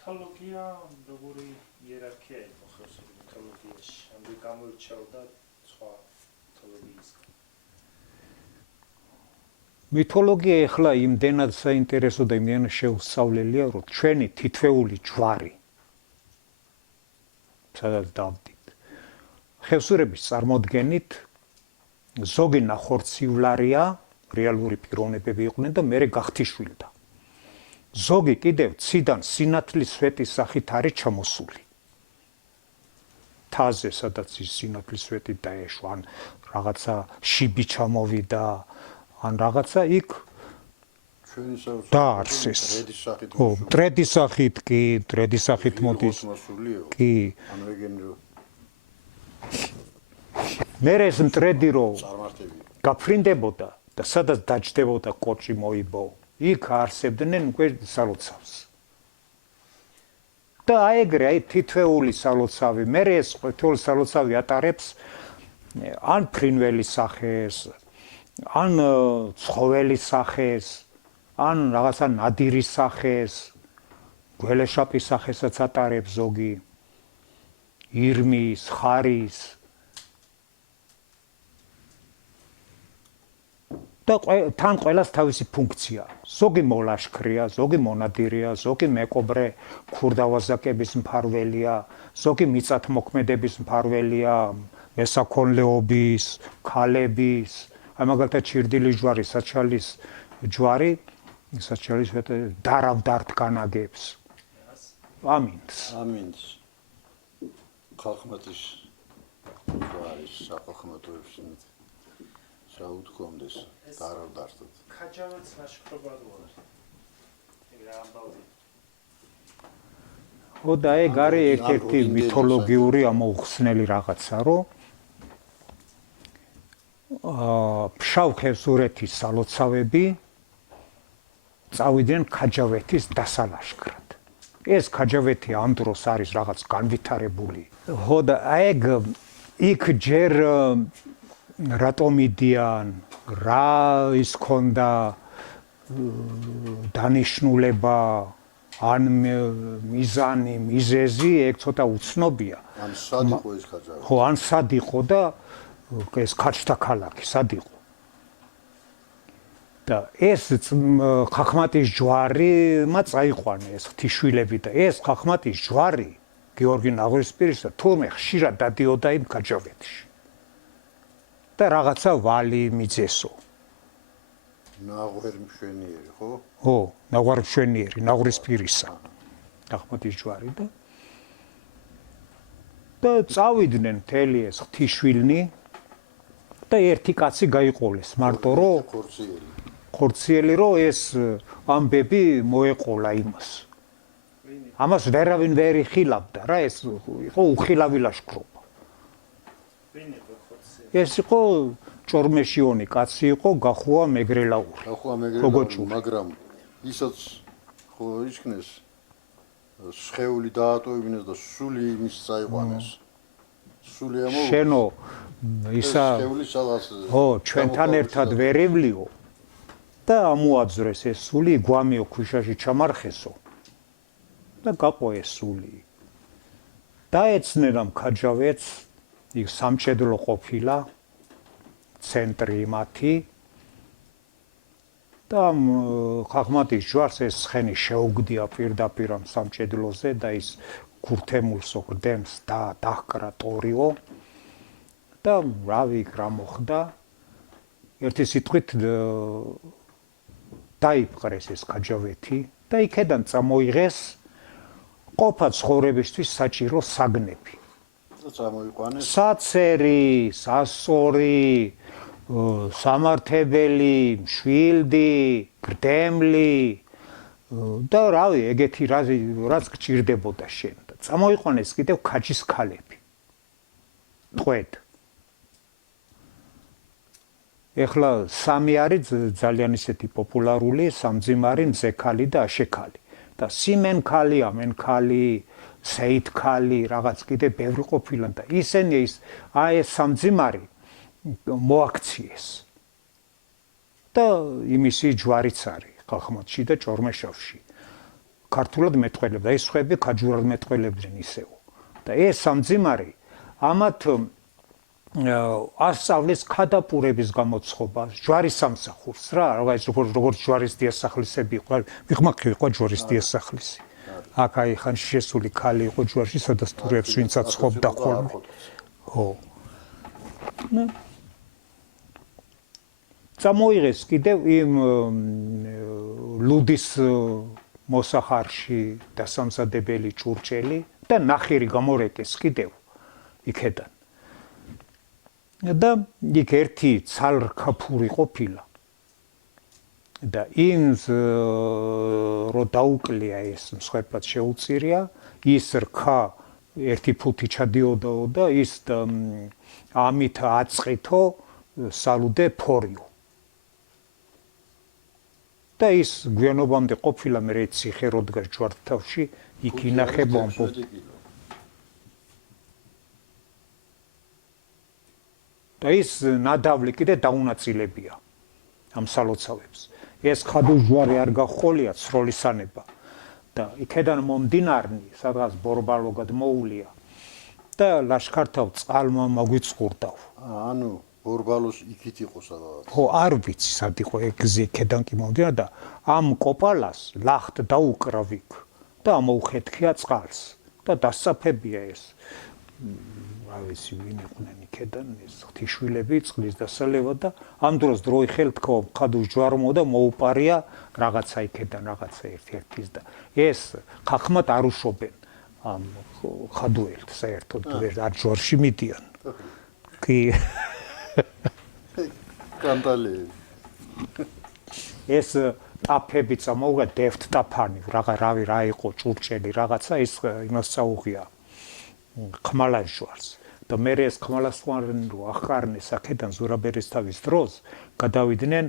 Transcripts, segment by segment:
მითოლოგია როგორი იერარქია იყო ხევსური მითოლოგიაში? ამბი გამოირჩეოდა სხვა მითოლოგიისგან. მითოლოგია ეხლა იმდენად საინტერესო და იმდენად შეუსწავლელია, რომ ჩვენი თითოეული ჯვარი სადაც დავდით. ხევსურების წარმოდგენით ზოგი ნახორცივლარია, რეალური პიროვნებები იყვნენ და მერე გახთიშვილდა. ზოგი კიდევ ციდან სინათლის სვეტის სახით არის ჩამოსული. თაზე, სადაც ის სინათლის სვეტი დაეშვა, ან რაღაცა შიბი ჩამოვიდა, ან რაღაცა იქ დაარსეს. მტრედის სახით კი, მტრედის სახით მოდის. კი. მერე ეს მტრედი რო გაფრინდებოდა და სადაც დაჯდებოდა კოჭი მოიბო, იქ არსებდნენ უკვე სალოცავს. და აეგრე აი თითოეული სალოცავი, მერე ეს თითოეული სალოცავი ატარებს ან ფრინველის სახეს, ან ცხოველის სახეს, ან რაღაცა ნადირის სახეს, გველეშაპის სახესაც ატარებს ზოგი, ირმის, ხარის. და თან ყველას თავისი ფუნქცია. ზოგი მოლაშქრია, ზოგი მონადირია, ზოგი მეკობრე ქურდავაზაკების მფარველია, ზოგი მიწათმოქმედების მფარველია, მესაქონლეობის, ქალების, აი მაგალითად ჩირდილის ჯვარი, საჩალის ჯვარი, საჩალის დარავდართ განაგებს. ამინს. ამინს. ხალხმატის ჯვარის სახალხმატოებს საუთქონდეს დარავდართოთ. ქაჯავაც ლაშქრობა რო არის. ეგ რა ამბავი. ხო და ეგ არის ერთ-ერთი მითოლოგიური ამოუხსნელი რაღაცა, რომ ფშავ ხევსურეთის სალოცავები წავიდნენ ქაჯავეთის დასალაშქრად. ეს ქაჯავეთი ამ დროს არის რაღაც განვითარებული. ხო და ეგ იქ ჯერ რატომ იდიან, რა ის ქონდა დანიშნულება, ან მიზანი, მიზეზი, ეგ ცოტა უცნობია. ან სად იყო ეს ქაჯავეთი? ხო, ან სად იყო და ეს ქაჯთა ქალაქი სად იყო. და ეს ხახმატის ჯვარიმა წაიყვანა ეს ღვთისმშვილები და ეს ხახმატის ჯვარი გეორგი ნაღვრისპირისა თურმე ხშირად დადიოდა იმ ქაჯავეთში. და რაღაცა ვალი მიძესო. ნაღვერმშვენიერი, ხო? ხო, ნაღვარმშვენიერი, ნაღვრისპირისა. ხახმატის ჯვარი და წავიდნენ მთელი ეს ღვთისმშვილნი და ერთი კაცი გაიყოლეს მარტო რომ ხორციელი რომ ეს ამბები მოეყოლა იმას. ამას ვერავინ ვერ იხილავდა რა, ეს იყო უხილავი ლაშქრობა. ეს იყო ჭორმეშიონი კაცი იყო, გახუა მეგრელაური. გახუა მეგრელაური, მაგრამ ისაც ხო ისქნეს სხეული დაატოვებინეს და სული იმის წაიყვანეს. სული ამო შენო ისა სხეული სადაც ხო, ჩვენთან ერთად ვერევლიო და ამოაძრეს ეს სული, გვამიო ქვიშაში ჩამარხესო და გაყო ეს სული. დაეცნენ ამ ქაჯავეთს, იქ სამჭედლო ყოფილა, ცენტრი მათი და ხახმატის ჯვარს ეს ცხენი შეუგდია პირდაპირ ამ სამჭედლოზე და ის ქურთემულსო გდემს და დაჰკრა ტორიო და რავი რა მოხდა. ერთი სიტყვით დაიპყრეს ეს ქაჯავეთი და იქედან წამოიღეს ყოფა ცხოვრებისთვის საჭირო საგნები. წამოიყვანეს საცერი, სასორი, სამართებელი, მშვილდი, გრდემლი და რავი, ეგეთი რაც გჭირდებოდა შენ. წამოიყვანეს კიდევ ქაჯის ქალები. ტყვედ. ეხლა სამი არის ძალიან ისეთი პოპულარული, სამძიმარი, მზექალი და აშექალი. და სიმენქალი, ამენქალი, სეითქალი, რაღაც კიდე ბევრი ყოფილა და ისინი ეს სამძიმარი მოაქციეს. და იმისი ჯვარიც არის ხახმატში და ჭორმეშავში. ქართულად მეტყველებდა, ეს სხვები ქაჯურად მეტყველებდნენ ისევ. და ეს სამძიმარი ამათ ასწავლის ქადაპურების გამოცხობას, ჯვარის სამსახურს რა, როგორც ჯვარის დიასახლისები იყო, ვიღმაკი იყო ჯვარის დიასახლისი. აქ აი ხან შესული ქალი იყო ჯვარში, სადაც თურებს ვინცაც ცხობდა ხოლმე. ხო. წამოიღეს კიდევ იმ ლუდის მოსახარში დასამზადებელი ჭურჭელი და ნახირი გამორეკეს კიდევ იქედან. და იქ ერთი ცალრქაფური ყოფილა. და იმს რო დაუკლია ეს მსხვერპლად შეუწირია, ის რქა ერთი ფუთი ჩადიოდაო და ის ამით აწყითო სალუდე ფორიო. და ის გვიანობამდე ყოფილა მე ციხე რო დგას ჯვართავში, იქ ინახება ამბობ. და ის ნადავლი კიდე დაუნაწილებია ამ სალოცავებს. ეს ხადუჯვარი არ გახოლია ცროლისანება და იქედან მომდინარნი სადღაც ბორბალოგად მოულია და ლაშქართავ წყალმა მოგვიწყურდავ. ანუ ბორბალოს იქით იყო სადღაც. ხო, არ ვიცი სად იყო ეგზე იქედან კი მომდინარ და ამ კოპალას ლახტ დაუკრავ იქ და ამოუხეთქია წყალს და დასწაფებია ეს. არ ვიცი ვინ იყვნენ იქედან ეს ღვთისმშობლები წყლის დასალევა და ამ დროს დროი ხელთქო ხადუს ჯვარმო და მოუპარია რაღაცა იქედან რაღაცა ერთ-ერთის და ეს ხახმად არ უშობენ ამ ხადუელთ საერთოდ არ ჯვარში მიდიან. კი კანტალე ეს ტაფები წამოუღა დევთ ტაფანი რავი რა იყო ჭურჭელი რაღაცა ის იმას წაუღია ხმალას ჯვარს და მე ეს ხმალას ყვარენ რო ახარნეს აქედან ზურაბერესთავის დროს გადავიდნენ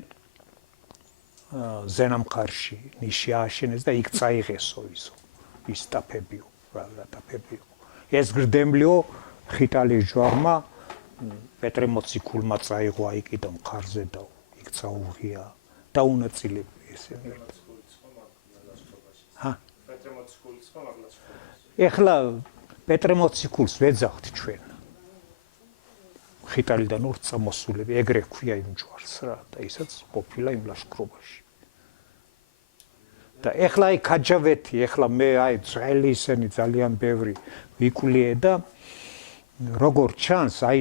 ზენამხარში ნიში ააშენეს და იქ წაიღესო ის ტაფებიო რა ტაფებიო ეს გრდემლიო ხიტალი ჯვარმა პეტრე მოციქულმა წაიღო აიკიდა მხარზე და იქ წაუღია და უნაწილები ესენი ჰა პეტრე მოციქულის ხო მაგლას ეხლა პეტრე მოციქულს ვეძახთ ჩვენ ხიტალიდან ორ წამოსულები ეგრე ქვია იმ ჯვარს რა და ისაც ყოფილა იმ ლაშქრობაში და ეხლა აი ქაჯავეთი ეხლა მე აი ძველი ისენი ძალიან ბევრი ვიკვლიე და როგორც ჩანს აი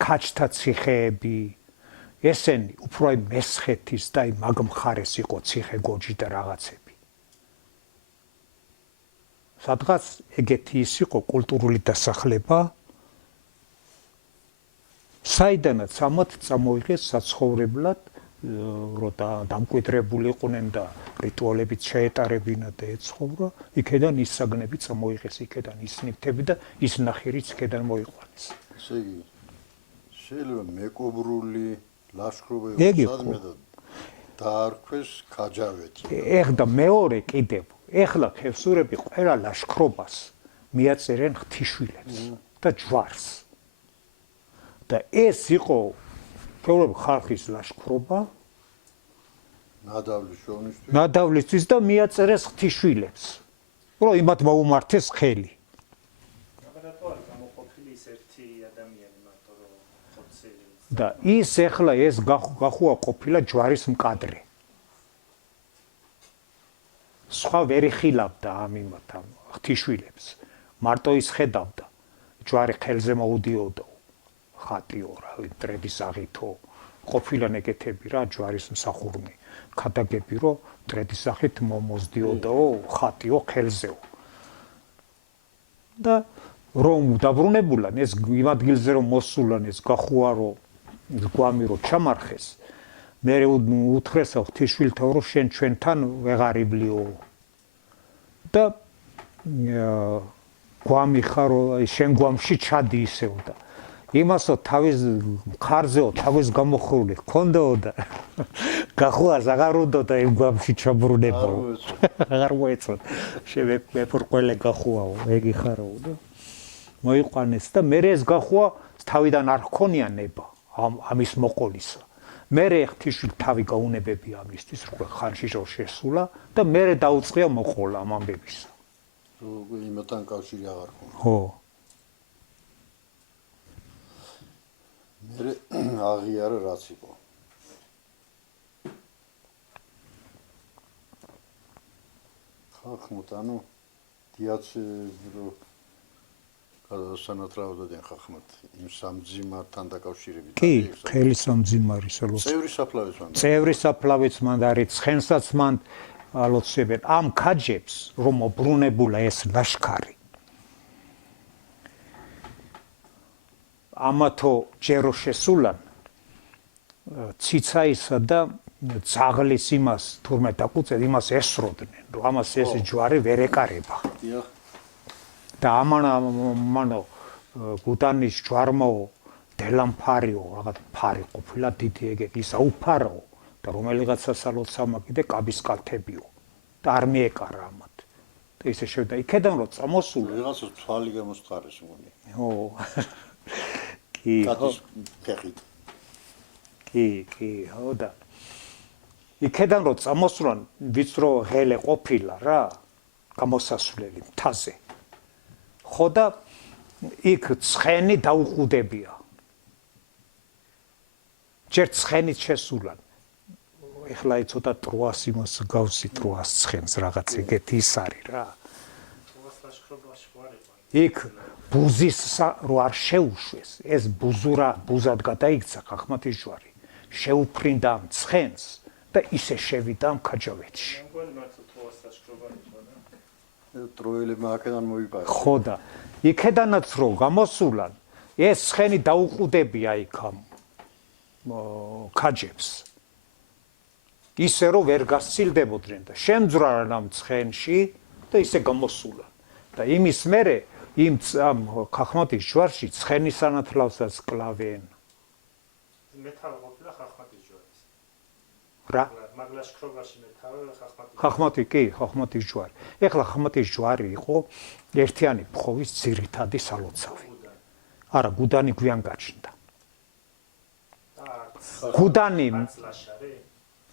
ქაჯთა ციხეები ესენი უფრო აი მესხეთის და აი მაგ მხარეს იყო ციხე გოჯი და რაღაცები სადღაც ეგეთი ის იყო კულტურული დასახლება საიდანაც ამათ წამოიღეს საცხოვრებლად რო დამკვიდრებული იყვნენ და რიტუალებით შეეტარებინა და ეცხოვრა იქედან ის საგნები წამოიღეს იქედან ის ნივთები და ის ნახირიც იქედან მოიყვანეს ესე იგი შეიძლება მეკობრული ლაშქრობები სადმე და დაარქვეს ქაჯავეთი ეხლა მეორე კიდევ ეხლა ხევსურები ყველა ლაშქრობას მიაწერენ ღვთისმშობლებს და ჯვარს და ეს იყო ჩვეულებრივ ხალხის ლაშქრობა ნადავლისთვის და მიაწერეს ღვთისმშობლებს რომ იმათ მოუმართეს ხელი და ის ეხლა ეს გახუა ყოფილა ჯვარის მკადრე სხვა ვერ იხილავდა ამ იმათ ამ ღვთისმშობლებს მარტო ის ხედავდა ჯვარი ხელზე მოუდიოდა ხატიო რა ტრედის აღითო ყოფილან ეგეთები რა ჯვარის მსახურნი ქადაგები რო ტრედის სახით მომოსდიოდაო ხატიო ხელზეო და რომ დაბრუნებულან ეს იმ ადგილზე რომ მოსულან ეს გახუა რო გვამი რო ჩამარხეს მე უთხრესა ღვთისმშობელთა რომ შენ ჩვენთან ვეღარ იბლიო და გვამი ხარო შენ გვამში ჩადი ისევ და იმასო თავის მხარზეო თავის გამოხურული ჰქონდაო და გახუას აღარ უნდოდა იმ გვამში ჩაბრუნებო აღარ მოეწოდ შემეფურყველე გახუაო ეგი ხარო და მოიყვანეს და მე ეს გახუა თავიდან არ ჰქონია ნება ამის მოყოლისა მერე ღვთისმშობლი თავი გაუნებებია ამისთვის, რომ ხანში რო შესულა და მერე დაუწყია მოყოლა ამ ამბებისა. იმათან კავშირი აღარ ქონდა. ხო. მერე აღიარა რაც იყო. ხახმოთ, ანუ დიაც რო გადასანათლავდნენ ხახმოთ იმ სამძიმართან დაკავშირებით. კი, ხელი სამძიმარის ალბათ. წევრი საფლავიც მან. წევრი საფლავიც მან არის, ცხენსაც მან ალოცებენ ამ ქაჯებს, რომ მობრუნებულა ეს ლაშქარი. ამათო ჯერო შესულან ციცაისა და ძაღლის იმას თურმე დაკუწეთ, იმას ესროდნენ, რომ ამას ეს ჯვარი ვერ ეკარება. დიახ. და ამანო გუდანის ჯვარმო დელამფარიო რაღაც ფარი ყოფილა დიდი ეგეთი ისა უფარო და რომელიღაცა სალოცამა კიდე კაბის კალთებიო და არ მიეკარა ამათ და ისე შევიდა იქედან რომ წამოსულა რაღაცა თვალი გამოსყარეს მგონი. ო კი კატის ფეხით. კი ხო და იქედან რომ წამოსულან ვიწრო ღელე ყოფილა რა გამოსასვლელი მთაზე ხო და იქ ცხენი დაუყუდებია ჯერ ცხენით შესულან ეხლა ცოტა ტროას იმას გავსი ტროას ცხენს რაღაც ეგეთი ის არის რა იქ ბუზის რო არ შეუშვეს ეს ბუზურა ბუზად გადაიქცა ხახმათის ჯვარი შეუფრინდა ამ ცხენს და ისე შევიდა ამ ქაჯავეთში ტროელებმა აქედან მოიპარა. ხო და იქედანაც რო გამოსულან ეს ცხენი დაუყუდებია იქ ამ ქაჯებს ისე რომ ვერ გასცილდებოდნენ და შემძვრარან ამ ცხენში და ისე გამოსულან და იმის მერე იმ ამ ხახმათის ჯვარში ცხენის სანათლავსაც კლავენ მეთავი ყოფილა ხახმათის ჯვარის რა მაგლაშქრობაში მეთავი ხახმათი კი ხახმათის ჯვარი ეხლა ხახმათის ჯვარი იყო ერთიანი ფხოვის ძირითადი სალოცავი არა გუდანი გვიან გაჩნდა გუდანი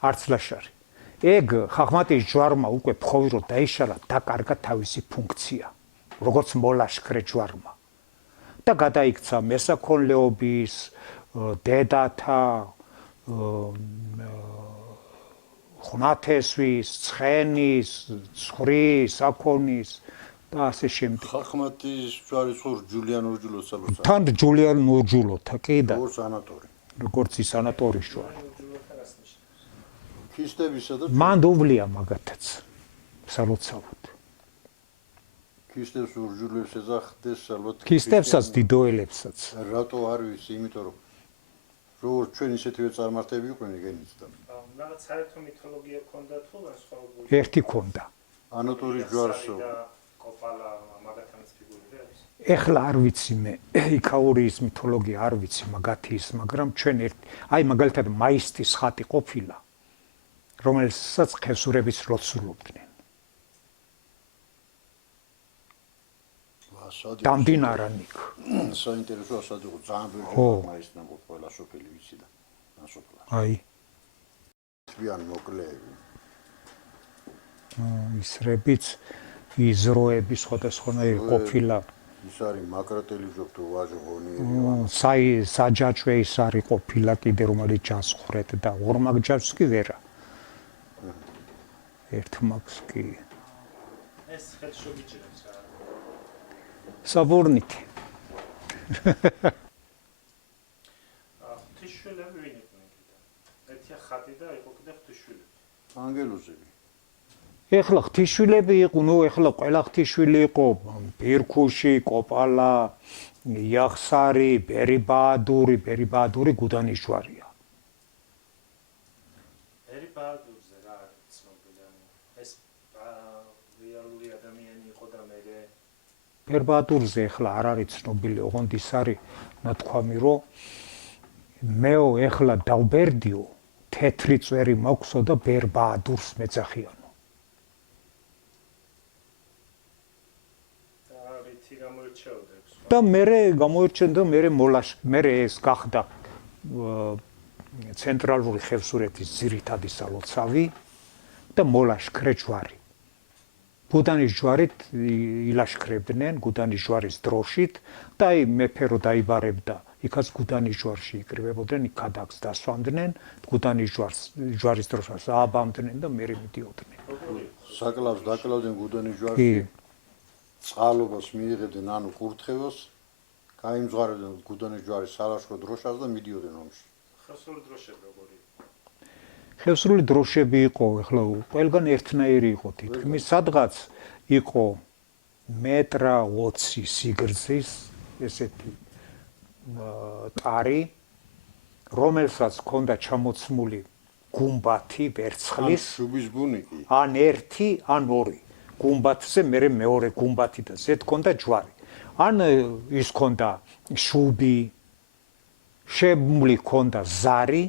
არც ლაშარი ეგ ხახმათის ჯვარმა უკვე ფხოვი რო დაიშალა დაკარგა თავისი ფუნქცია როგორც მოლაშქრე ჯვარმა და გადაიქცა მესაქონლეობის დედათა ხნათესვის, ცხენის, ცხვრის, აქონის და ასე შემდეგ. ხახმათის ჯვარის ხურ ჯულიან ორჯულოს სალოცავი. თან ჯულიან ორჯულოთა კი და როგორც ანატორი. როგორც ის ანატორის ჯვარი. ქისტებისა და მან უვლია მაგათაც სალოცავად. ქისტებს ორჯულებს ეძახდეს ალბათ. ქისტებსაც დიდოელებსაც. რატო არ ვიცი, იმიტომ რომ როგორც ჩვენ ისეთივე წარმართები იყვნენ ეგენიცდა. რაღაც საერთო მითოლოგია ქონდა თუ სხვა ერთი ქონდა. ანატორის ჯვარსო. კოპალა მაგათაც ფიგურები არის. ეხლა არ ვიცი მე იქაურიის მითოლოგია არ ვიცი მაგათი ის, მაგრამ ჩვენ აი მაგალითად მაისტის ხატი ყოფილა, რომელსაც ხევსურებიც ლოცულობდნენ. დამდინარანიკ. საინტერესო ასად იყო ძალიან ბევრი მაისტი ნამყოფ ყველა სოფელი ვიცი და ნასოფლა. აი თვიან მოკლეები. ისრებიც იზროები სხვადასხვანაირი ყოფილა. ის არის მაკრატელი ჯობთო ვაჟო ღონიერი. საჯაჭვე ის არის ყოფილა კიდე რომელიც ჯასხვრეთ და ორმაგ ჯავს კი ვერა. ერთ მაგს კი. ეს ხელშოგიჭრებს რა. საბურნიკი. ღვთისმშობლები ვინ იყვნენ კიდე? ერთია ხატი და იყო კიდე ღვთისმშობლები. ანგელოზები. ეხლა ღვთისმშობლები იყო, ნუ ეხლა ყველა ღვთისმშობლი იყო, ბირქუში, კოპალა, იახსარი, ბერი-ბაადური გუდანის ჯვარია. ბერი-ბაადურზე რა არის ცნობილი? ეს რეალური ადამიანი იყო და მერე ბერი-ბაადურზე ეხლა არ არის ცნობილი, ოღონდ ის არის ნათქვამი, რომ მეო ეხლა დავბერდიო, თეთრი წვერი მაქვსო და ბერი-ბაადურს მეძახიანო. და მერე გამოირჩენდა მერე ეს გახდა ცენტრალური ხევსურეთის ძირითადი სალოცავი და მოლაშქრე ჯვარი. გუდანის ჯვარით ილაშქრებდნენ, გუდანის ჯვარის დროშით და აი მეფე რო დაიბარებდა, იქაც გუდანის ჯვარში იკრიბებოდნენ, იქ ქადაგს დასვამდნენ, გუდანის ჯვარის დროშას ააბამდნენ და მერე მიდიოდნენ. საკლავს დაკლავდნენ გუდანის ჯვარში. წყალობას მიიღებდნენ ანუ კურთხევას, გაიმძღარებდნენ გუდანის ჯვარის სალაშქრო დროშას და მიდიოდნენ ომში. ხევსური დროშები როგორი? ხევსურული დროშები იყო, ეხლა ყველგან ერთნაირი იყო თითქმის, სადღაც იყო 1.20 სიგრძის ესეთი ტარი, რომელსაც ჰქონდა ჩამოცმული გუმბათი ვერცხლის, შუბის ბუნიკი. ან ერთი, ან ორი. გუმბათზე მერე მეორე გუმბათი და ზედ ჰქონდა ჯვარი. ან ის ჰქონდა შუბი, შემული ჰქონდა ზარი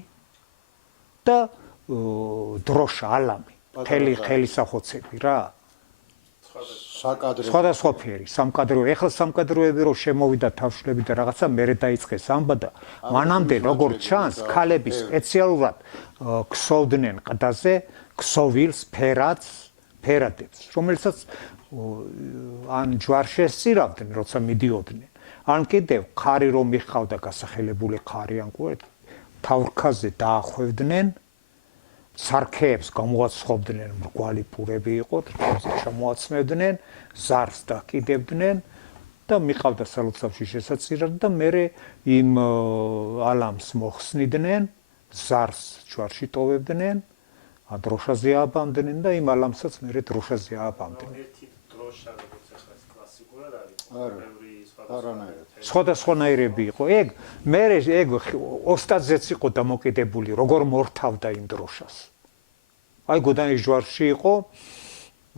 და დროშა, ალამი, მთელი ხელისახოცები რა. საკადრე. სხვადასხვა ფერი, სამკადრეო. ეხლა სამკადრეოები რო შემოვიდა თავშლები და რაღაცა მერე დაიწყეს ამბა და მანამდე როგორც ჩანს, ქალები სპეციალურად ქსოვდნენ ყდაზე ქსოვილს, ფერადებს, რომელსაც ან ჯვარ შესწირავდნენ, როცა მიდიოდნენ. ან კიდევ ხარი რომ მიხავდა გასახელებული ხარი ან ყურეთ, თავრქაზე დაახვევდნენ, სარქეებს გამოაცხობდნენ, მრგვალი პურები იყო, თრქებზე ჩამოაცმევდნენ, ზარს დაკიდებდნენ და მიყავდა სალოცავში შესაწირად და მერე იმ ალამს მოხსნიდნენ, ზარს ჯვარში ტოვებდნენ, დროშაზე ააბამდნენ და იმ ალამსაც მერე დროშაზე ააბამდნენ. ერთი დროშა როგორც ახლა კლასიკურად არის. სხვადასხვანაირები იყო. მერე ოსტატზეც იყო დამოკიდებული, როგორ მორთავდა იმ დროშას. აი გუდანის ჯვარში იყო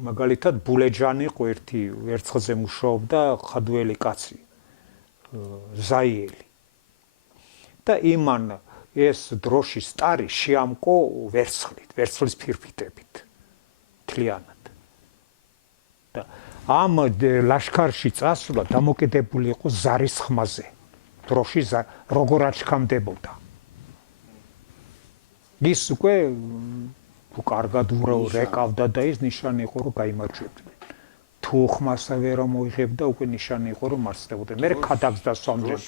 მაგალითად ბულეჯანი იყო ერთი ვერცხლზე მუშაობდა ხადუელი კაცი ზაიელი. და იმან ეს დროშის ტარი შეამკო ვერცხლის ფირფიტებით. თლიანად. და ამ ლაშქარში წასვლა დამოკიდებული იყო ზარის ხმაზე. დროში როგორ აჩქამდებოდა. ის უკვე კარგად რეკავდა და ის ნიშანი იყო რომ გაიმარჯვებდნენ. თუ ხმასავე რომ მოიღებდა უკვე ნიშანი იყო რომ მარცხდებოდნენ. მე ქადაგს დასვამდნენ.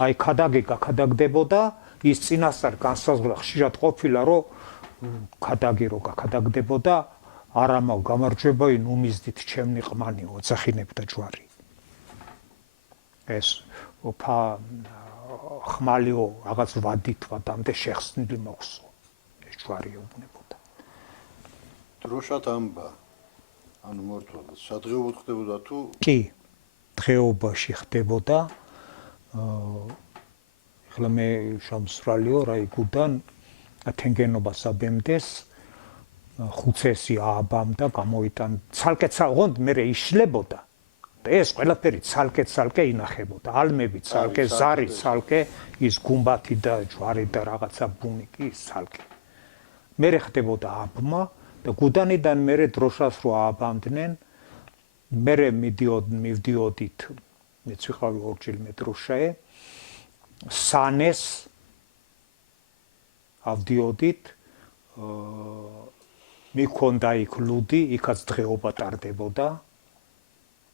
აი ქადაგი გაქადაგდებოდა, ის წინასწარ განსაზღვრა ხშირად ყოფილა რომ ქადაგი რო გაქადაგდებოდა, არამავ გამარჯვებოი ნუმიზდით ჩემნი ყმანი ოძახინებდა ჯვარი. ეს ხმალიო რაღაც ვადით ვადამდე შეხსნილი მოხსო. ეს ჯვარი ეუბნებოდა. დროშად ამბა. ანუ მორთვა სადღეობოდ ხდებოდა თუ? კი, დღეობაში ხდებოდა. ეხლა მე შემსრალიო რაიგუდან ათენგენობას აბემდეს ხუცესი ააბამდა, გამოვიტან ცალკე-ცალკე, მე იშლებოდა. და ეს ყველაფერი ცალკე-ცალკე ინახებოდა. ალმები ცალკე, ზარი ცალკე, ის გუმბათი და ჯვარი და რაღაცა ბუნიკი ცალკე. მე ხდებოდა აბმა და გუდანიდან მერე დროშას რო ააბამდნენ, მერე მივდიოდით, მეც ვიყავი ორჯერ მე დროშაე, სანეს ავდიოდით, მიქონდა იქ ლუდი, იქაც დღეობა ტარდებოდა,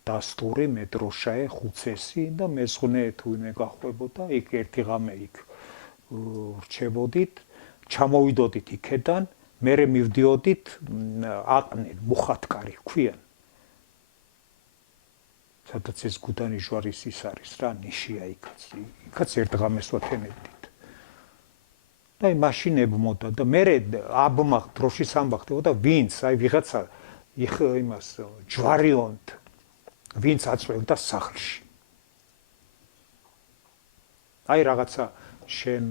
დასტური, მე დროშაე, ხუცესი და მესხნე თუ იმე გახვებოდა, იქ ერთი ღამე იქ რჩებოდით, ჩამოვიდოდით იქედან, მერე მივდიოდით აყნენ, მუხატკარი ქვიან. სადაც ეს გუდანის ჯვარის ის არის რა, ნიშია იქაც. იქაც ერთ ღამეს ვათენებდით. და აი მაშინ ებმოდა და მერე აბმა დროშის ამბა ხდებოდა, ვინც აი ვიღაცა იმას ჯვარიონთ, ვინც აწვევდა სახლში. აი რაღაცა შენ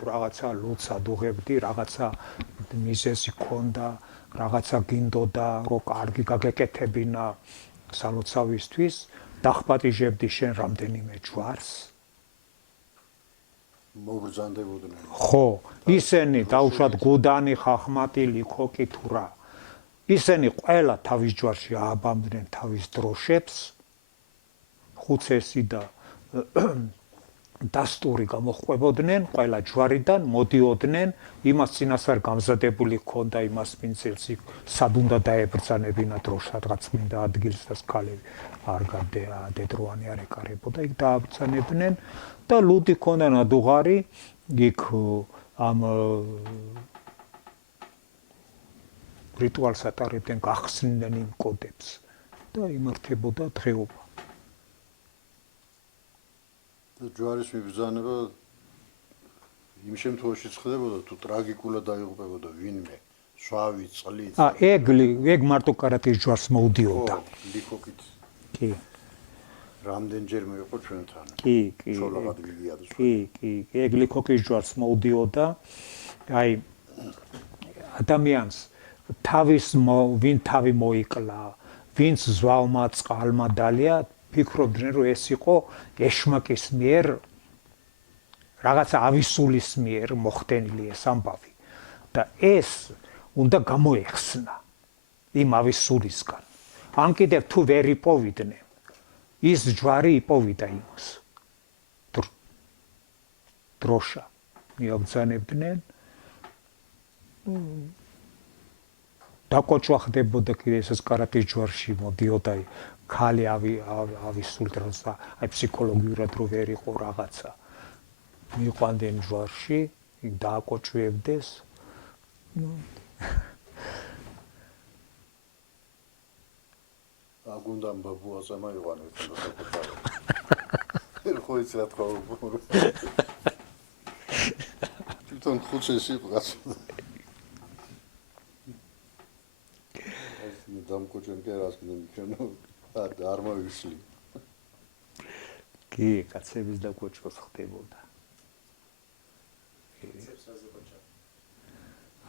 რაღაცა ლუც ადუღებდი, რაღაცა მიზეზი ქონდა, რაღაცა გინდოდა, რომ კარგი გაგეკეთებინა სალოცავისთვის, დახპატიჟებდი შენ რამდენიმე ჯვარს. მოგრძანდებოდნენ. ხო, ისენი დაუშვათ გუდანი, ხახმატი, ლიქოკი თუ რა. ისენი ყველა თავის ჯვარში ააბამდნენ თავის დროშებს, ხუცესი და დასტური გამოჰყვებოდნენ, ყველა ჯვარიდან მოდიოდნენ, იმას წინასწარ გამზადებული ჰქონდა იმას პინცელს, სად უნდა დაებრძანებინა დროს სადღაც მინდა ადგილს და სკალები არ დედროვანი არ ეკარებოდა, იქ დააბრძანებდნენ და ლუდი ჰქონდა ნადუღარი, იქ ამ რიტუალს ატარებდნენ, გახსნიდნენ იმ კოდებს და იმართებოდა დღეობა. და ჯვარის მიბრძანება იმ შემთხვევაში ხდებოდა თუ ტრაგიკულად დაიღუპებოდა ვინმე, შავი წყლით. ეგ მარტო კარატის ჯვარს მოუდიოდა. ლიქოკით. კი. რამდენჯერმე იყო ჩვენთან. კი. შოლაღად ვიგიადა. კი. ეგ ლიქოკის ჯვარს მოუდიოდა. აი ადამიანს ვინ თავი მოიკლა, ვინც ზვალმა წყალმა დალია, ფიქრობდნენ რომ ეს იყო ეშმაკის მიერ რაღაცა ავისულის მიერ მოხდენილი ეს ამბავი და ეს უნდა გამოეხსნა იმ ავისულისგან. ან კიდევ თუ ვერ იპოვიდნენ, ის ჯვარი იპოვიდა იმას. დროშა მიაბრძანებდნენ. დაკოჭვა ხდებოდა კიდე ეს კარატის ჯვარში მოდიოდა ქალი ავისულ დროს და აი ფსიქოლოგიურად რო ვერ იყო რაღაცა. მიყვანდნენ ჯვარში, იქ დააკოჭვებდეს. აგუნდა ბაბუას ამაიყვანეთ და საკუთარი. ხო იცი რა თქვა. თვითონ ხუცესი იყო კაცო. დამკოჭენ კერას კიდე მიქნო არ მოვისლი. კი, კაცების დაკოჭვას ხდებოდა.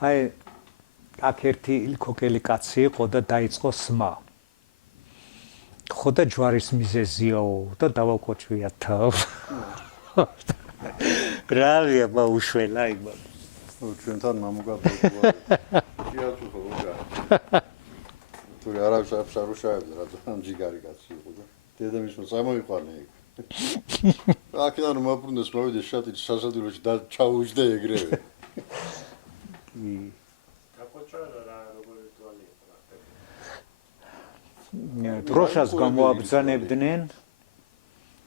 აი, აქ ერთი ლიქოკელი კაცი იყო და დაიწყო სმა. ხო და ჯვარის მიზეზიაო და დავაკოჭვია თავ. რავია, ბაუშველა იბა. ჩვენთან მამუკაბა. შეაწუხო რა. თორე არავის არ უშავებდა რა ამ ჯიგარი კაცი იყო და დედამისმა წამოიყვანა ეგ. აქედან რომ აბრუნდეს მოვიდეს შატის სასადილოში და ჩაუჯდა ეგრევე. დაკოჭვა რა როგორი რიტუალი იყო? დროშას გამოაბრძანებდნენ,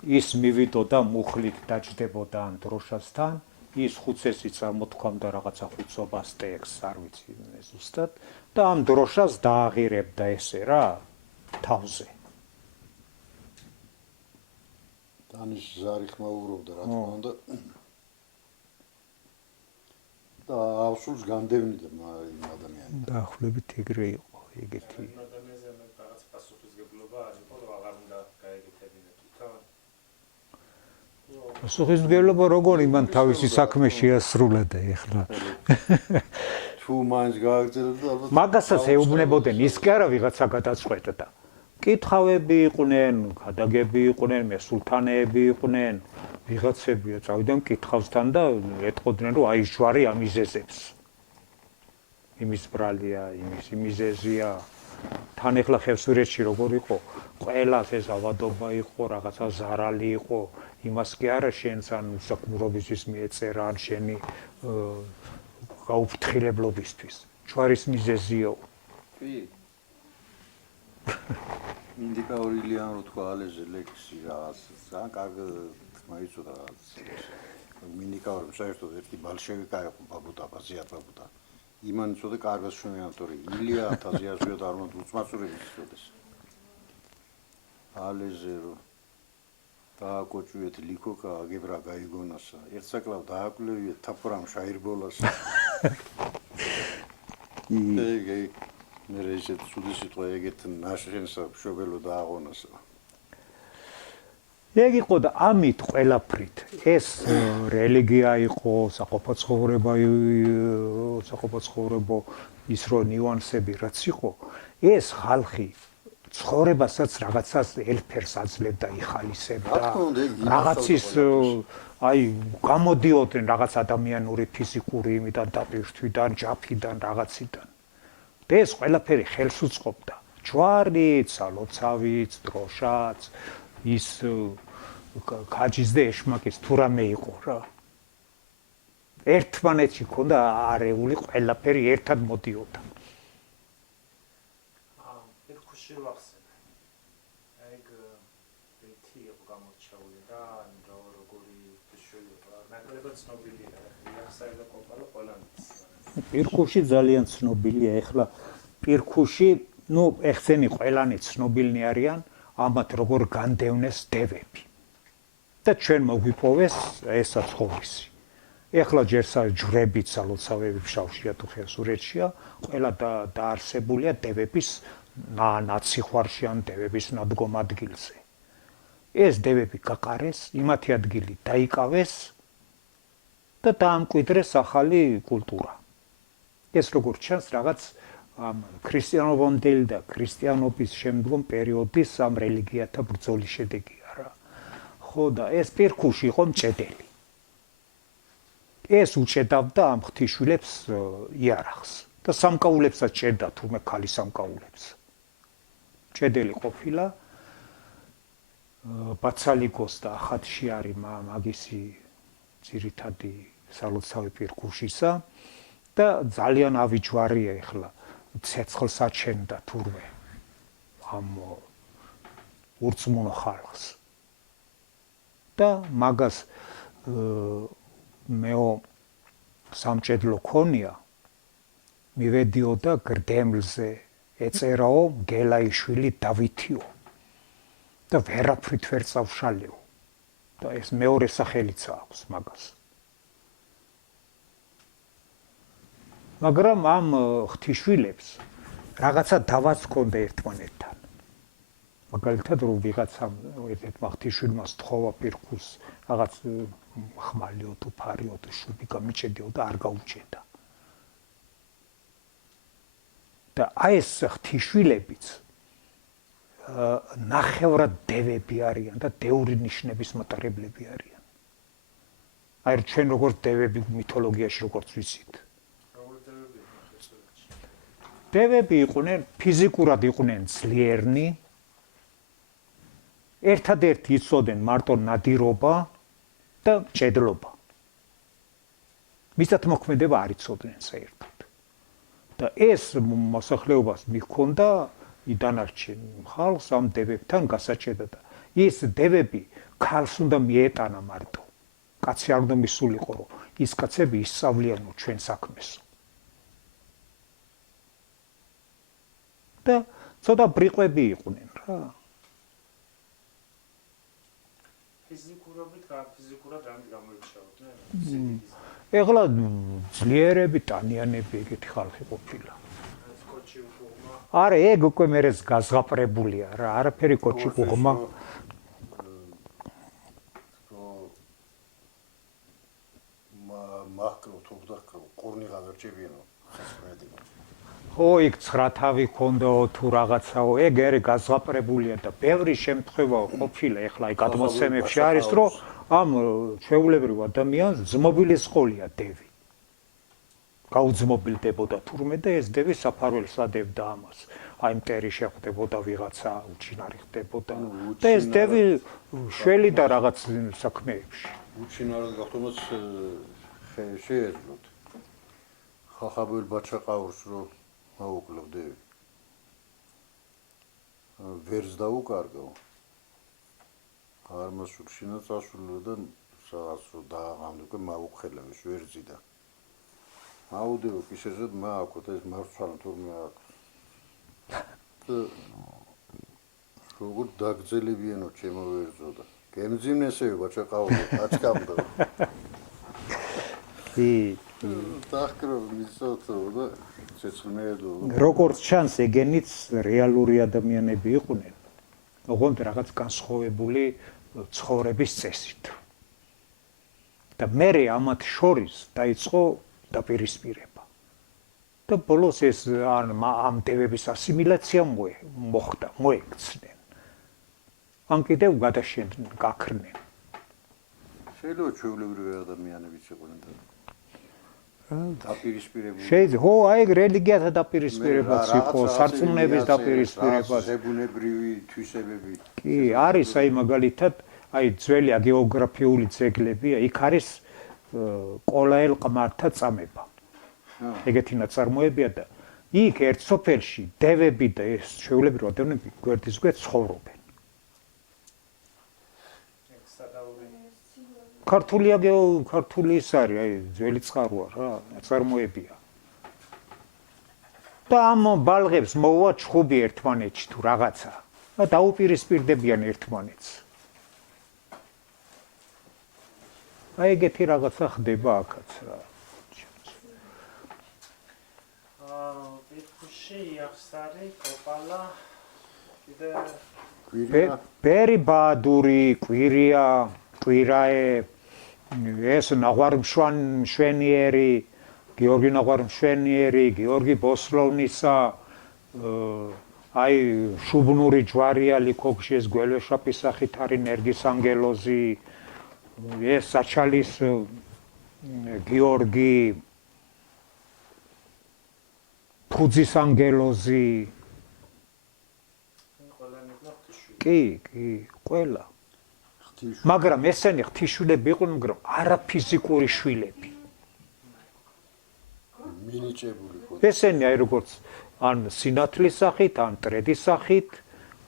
ის მივიდოდა მუხლით დაჯდებოდა ამ დროშასთან, ის ხუცესი წარმოთქვამდა რაღაცა ხუცობას ტექსტს, არ ვიცი ზუსტად. და ამ დროშას დააღირებდა ესე რა თავზე. დანის ზარი ხმაურობდა რა თქმა უნდა. და ავსულს განდევნიდა იმ ადამიანს. დაახლოებით ეგრე იყო ეგეთი. ადამიანზე მე რაღაც პასუხისგებლობა არ იყო, რომ აღარ უნდა გაეკეთებინა თვითონ. პასუხისმგებლობა როგორ იმან თავისი საქმე შეასრულა და ეხლა. თუ მაინც გააგრძელებდა ალბათ მაგასაც ეუბნებოდნენ, ის კი არა ვიღაცა გადაწყვეტდა. კითხავები იყვნენ, გადაგები იყვნენ, მესულთანეები იყვნენ, ვიღაცებია წავიდნენ კითხავსთან და ეტყოდნენ რომ აი ჯვარი ამიზეზებს. იმის ბრალია, იმის იმიზეზია. თან ეხლა ხევსურეთში როგორ იყო, ყველას ეს ავადობა იყო, რაღაცა ზარალი იყო, იმას კი არა შენს ან საკმურობისთვის მიეწერა ან შენი გაუფრთხილებლობისთვის. ჯვარის მიზეზიო. კი. მინდიკა ორილიან რო თქვა ალეზე ლექსი რაღაც, ძალიან კარგი თქმა იცოდა რაღაც. მინდიკა ორი საერთოდ ერთი ბალშევიკა იყო ბაბუტა, ბაზია ბაბუტა. იმან იცოდა კარგად შენიან თორე ილია ათაზიაზიო და არ უნდა უცმასურების იცოდეს. ალეზე რო დააკოჭვიეთ ლიქოკა აგებრა გაიგონასა. ერთ საკლავ დააკლევიეთ თაფრამ შაირბოლასა. ეგ მე რეჟეთ სუდი სიტყვა ეგეთ ნაშენსა მშობელო დააღონასა. ეგ იყო და ამით ყველაფრით ეს რელიგია იყო, საყოფაცხოვრებო ის რო ნიუანსები რაც იყო, ეს ხალხი ცხოვრებასაც რაღაცას ელფერს აძლევდა, იხალისებდა. რაღაცის აი გამოდიოდნენ რაღაც ადამიანური ფიზიკური იმიდან დაპირთვიდან, ჯაფიდან, რაღაციდან. და ეს ყველაფერი ხელს უწყობდა. ჯვარიც, ლოცავიც, დროშაც, ის ქაჯის და ეშმაკის თუ რამე იყო რა. ერთმანეთში ქონდა არეული ყველაფერი ერთად მოდიოდა. პირქუში ვახსენე. ეგ ერთი იყო გამოჩეული და როგორი შვილი იყო. ნაკლებად ცნობილია. იახსაება კოპალა ყველანიც. პირქუში ძალიან ცნობილია. ეხლა პირქუში, ეხცენი ყველანი ცნობილნი არიან, ამათ როგორ განდევნეს დევები. და ჩვენ მოგვიპოვეს ესაც ხორისი. ეხლა ჯერსა ჯვრებიც ალოცავები ფშავშია თუ ხევსურეთშია, ყველა დაარსებულია დევების ნაციხვარში ან დევების ნადგომ ადგილზე. ეს დევები გაყარეს, იმათი ადგილი დაიკავეს და დაამკვიდრეს ახალი კულტურა. ეს როგორც ჩანს, რაღაც ქრისტიანობამდელი და ქრისტიანობის შემდგომ პერიოდის ამ რელიგიათა ბრძოლის შედეგია რა. ხო და ეს პირქუში იყო მჭედელი. ეს უჭედავდა ამ ღვთისმშობლებს იარაღს და სამკაულებსაც ჭერდა თურმე ქალი სამკაულებს. მჭედელი ყოფილა ბაცალიკოს და ახატშიარი მაგისი ძირითადი სალოცავი პირქუშისა და ძალიან ავიჯვარია ეხლა ცეცხლს აჩენდა თურმე ამ ურწმუნო ხალხს და მაგას მეო სამჭედლო ქონია მივედიოდა გრდემლზე ეწერაო გელაიშვილი დავითიო და ვერაფრით ვერ წავშალეო და ეს მეორე სახელიც აქვს მაგას მაგრამ ამ ღვთისმშობლებს რაღაცა დავაც ჰქონდა ერთმანეთთან მაგალითად რომ ვიღაცამ ერთ-ერთმა ღვთისმშობლმა სთხოვა პირქუს რაღაც ხმალიო თუ ფარიო თუ შუბი გამიჭედიო და არ გაუჭედა და აი ეს ღვთისმშობლებიც ნახევრად დევები არიან და დეური ნიშნების მატარებლები არიან აი ჩვენ როგორც დევები მითოლოგიაში როგორც ვიცით დევები იყვნენ ფიზიკურად იყვნენ ძლიერნი ერთადერთი იცოდნენ მარტო ნადირობა და მჭედლობა მისად მოქმედება არ იცოდნენ საერთოდ და ეს მოსახლეობას მიჰქონდა იდანარჩენ ხალხს ამ დევებთან გასაჭედა და ის დევები ქალს უნდა მიეტანა მარტო კაცი არ უნდა მისულიყო რომ ის კაცები ისწავლიანო ჩვენ საქმესო და ცოტა ბრიყვები იყვნენ რა ფიზიკურად რამე გამოირჩეოდნენ? ეხლა ძლიერები, ტანიანები ეგეთი ხალხი ყოფილა. არა, ეგ უკვე მერეს გაზღაპრებულია რა, არაფერი კოჩი ყუღმა. მაკრო თუ დაკრო, ყურნი გადარჩებიანო. ხო, იქ ცხრათავი ქონდაო თუ რაღაცაო, ეგ ერი გაზღაპრებულია და ბევრი შემთხვევა ყოფილა, ეხლა აი გადმოცემებში არის, რომ ამ ჩვეულებრივ ადამიანს ძმობილის ყოლია დევი. გაუძმობილდებოდა თურმე და ეს დევი საფარველს ადევდა ამას. აი მტერი შეხვდებოდა ვიღაცა, უჩინარი ხდებოდა და ეს დევი შველი და რაღაც საქმეებში. უჩინარად გახდომაც შეეძლოთ. ხახაბელ ბაჩაყაურს რო აუკლავდე. ვერს დაუკარგო. არ მასურშინა წასულო და რაღაც რო დააღამდა უკვე მაუხელებს ვერძი და აუდიო ისეზე მააქვს ეს მარცვალ თურმე აქვს. როგორ დაგძელებიანო ჩემო ვერძო და გემძიმნესეო ბაჩაყაურო აჩკამდა. დახკრო მისოთო და ცეცხლმეედო. როგორც ჩანს ეგენიც რეალური ადამიანები იყვნენ. ოღონდ რაღაც განსხვავებული ცხოვრების წესით. და მერე ამათ შორის დაიწყო დაპირისპირება. და ბოლოს ეს ამ დევების ასიმილაცია მოხდა, მოექცნენ. ან კიდევ გადაშენდნენ, გაქრნენ. შეიძლება ჩვეულებრივი ადამიანებიც იყვნენ და დაპირისპირებული. შეიძლება, ხო, აი ეგ რელიგიათა დაპირისპირებაც იყო, სარწმუნოების დაპირისპირებაც. ზებუნებრივი თვისებები. კი, არის აი მაგალითად, აი ძველი გეოგრაფიული ძეგლებია, იქ არის კოლაელ ყმართა წამება. ეგეთი ნაწარმოებია და იქ ერთ სოფელში დევები და ეს ჩვეულებრივი ადამიანები გვერდისგვერდ ცხოვრობენ. ქართული ის არის, აი ძველი წყაროა რა, ნაწარმოებია. და ამ ბალღებს მოვა ჩხუბი ერთმანეთში თუ რაღაცა და დაუპირისპირდებიან ერთმანეთს. აი ეგეთი რაღაცა ხდება აქაც რა. იახსარი, კოპალა, ბერი ბაადური, კვირია, კვირაე, ეს ნაღვარმშვენიერი, გიორგი ნაღვარმშვენიერი, გიორგი ბოსლოვნისა, აი შუბნური ჯვარია ლიქოგშეს გველეშაპის სახით არის ნერგის ანგელოზი, ეს საჩალის გიორგი ფუძის ანგელოზი კი, ყველა. მაგრამ ესენი ღვთისმშვილები იყვნენ, მაგრამ არა ფიზიკური შვილები. მინიჭებული ხო. ესენი აი როგორც ან სინათლის სახით, ან ტრედის სახით,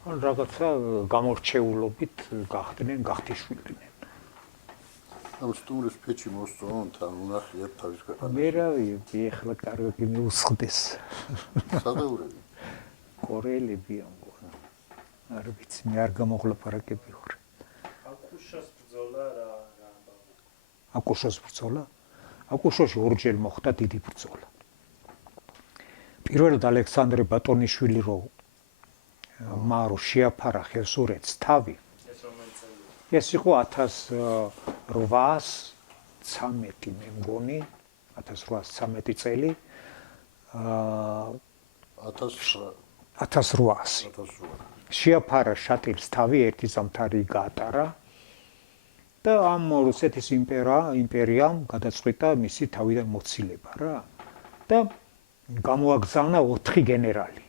ან რაღაცა გამორჩეულობით გახდნენ ღვთისმშვილები. ამ სტუმრის ფეჩი მოსწონთ, ან უნახიათ თავის ქვეყანაში. მე რა ვიცი, ეხლა კარგი მიუსხდეს. სადაურები. კორეელები ამბობენ. არ ვიცი, მე არ გამოღლაპარაკები ხარ. აკუშოს ბრძოლა რა ამბავი. აკუშოს ბრძოლა? აკუშოში ორჯერ მოხდა დიდი ბრძოლა. პირველად ალექსანდრე ბატონიშვილი რო მარო შეაფარა ხევსურეთს თავი. ეს იყო 1813 მე მგონი, 1813 წელი. 1800. შეაფარა შატილს თავი, ერთი ზამთარი გაატარა და ამ რუსეთის იმპერიამ გადაწყვიტა მისი თავიდან მოცილება რა. და გამოაგზავნა 4 გენერალი.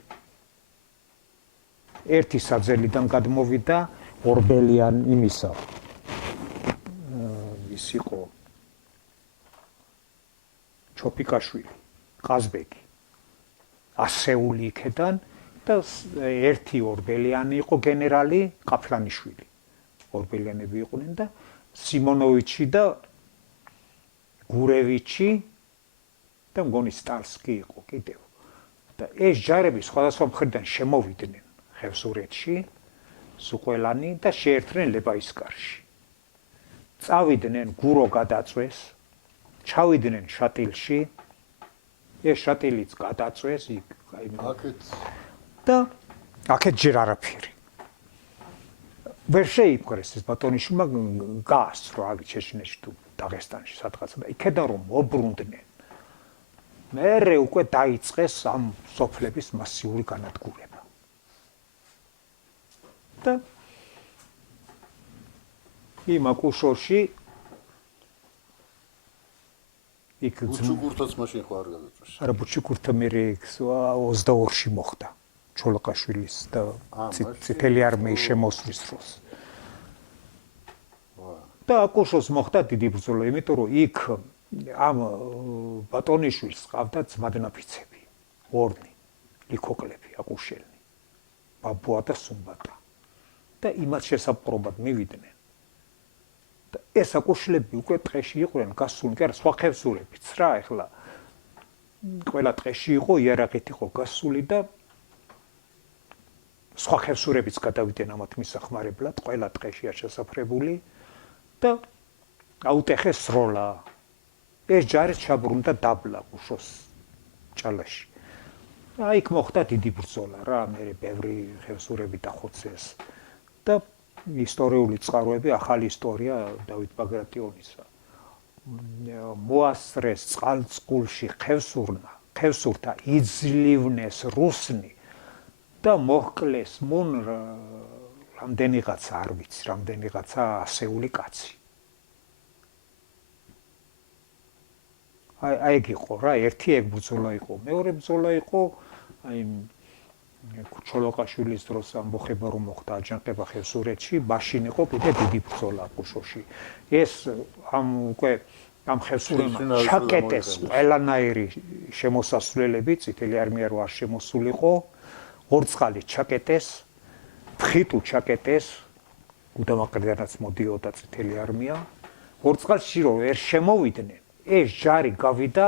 ერთი საძელიდან გადმოვიდა ორბელიან იმისა. ის იყო ჩოპიკაშვილი, ყაზბეგი. ასეული იქიდან და ერთი ორბელიანი იყო გენერალი ყაფლანიშვილი. ორბელიანები იყვნენ და სიმონოვიჩი და გურევიჩი და მგონი სტალსკი იყო კიდევ. და ეს ჯარები სხვადასხვა მხრიდან შემოვიდნენ ხევსურეთში, სუყველანი და შეერთდნენ ლებაისკარში. წავიდნენ გურო გადაწვეს, ჩავიდნენ შატილში, ეს შატილიც გადაწვეს იქ და აქეთ ჯერ არაფერი. ვერ შეიპყრეს ეს ბატონიშვილმა გაასწრო აქ ჩეჩნეთში თუ დაღესტანში სადღაცა და იქედან რომ მობრუნდნენ. მერე უკვე დაიწყეს ამ სოფლების მასიური განადგურება. და იმ აკუშოში იქ ბუჩუგურთაც მაშინ ხო არ გადაწვეს. არა ბუჩუგურთა მე 22-ში მოხდა ჩოლოყაშვილის და წითელი არმიის შემოსვლის დროს. და აკუშოს მოხდა დიდი ბრძოლა, იმიტომ რომ იქ ამ ბატონიშვილს ყავდა ძმადნაფიცები, ორნი, ლიქოკლები, აკუშელნი, ბაბუა და სუმბატა. და იმათ შესაბრობად მივიდნენ. და ეს აკუშლები უკვე ტყეში იყვნენ გასული, კი არა, სხვა ხევსურებიც რა, ეხლა ყველა ტყეში იყო, იარაღით იყო გასული და სხვა ხევსურებიც გადავიდნენ ამათ მისახმარებლად, ყველა ტყეშია შესაფრებული და აუტეხეს სროლა. ეს ჯარი ჩაბრუნდა დაბლა უშოს ჭალაში. აი იქ მოხდა დიდი ბრძოლა რა, მე ბევრი ხევსურები დახოცეს და ისტორიული წყაროები, ახალი ისტორია დავით ბაგრატიონისა. მოასწრეს წყალწყულში ხევსურთა იძლივნეს რუსნი და მოჰკლეს მონ რამდენიღაცა არ ვიცი, რამდენიღაცა ასეული კაცი. აი ეგ იყო რა, ერთი ეგ ბრძოლა იყო. მეორე ბრძოლა იყო აი ჩოლოყაშვილის დროს ამბოხება რომ მოხდა აჯანყება ხევსურეთში, მაშინ იყო კიდე დიდი ბრძოლა ყუშოში. ეს უკვე ამ ხევსურეთმა ჩაკეტეს ყველანაირი შემოსასვლელები, წითელი არმია რო არ შემოსულიყო, ორწყალი ჩაკეტეს, ფხიტუ ჩაკეტეს, გუდამაყრიდანაც მოდიოდა წითელი არმია. ორწყალში რო ვერ შემოვიდნენ, ეს ჯარი გავიდა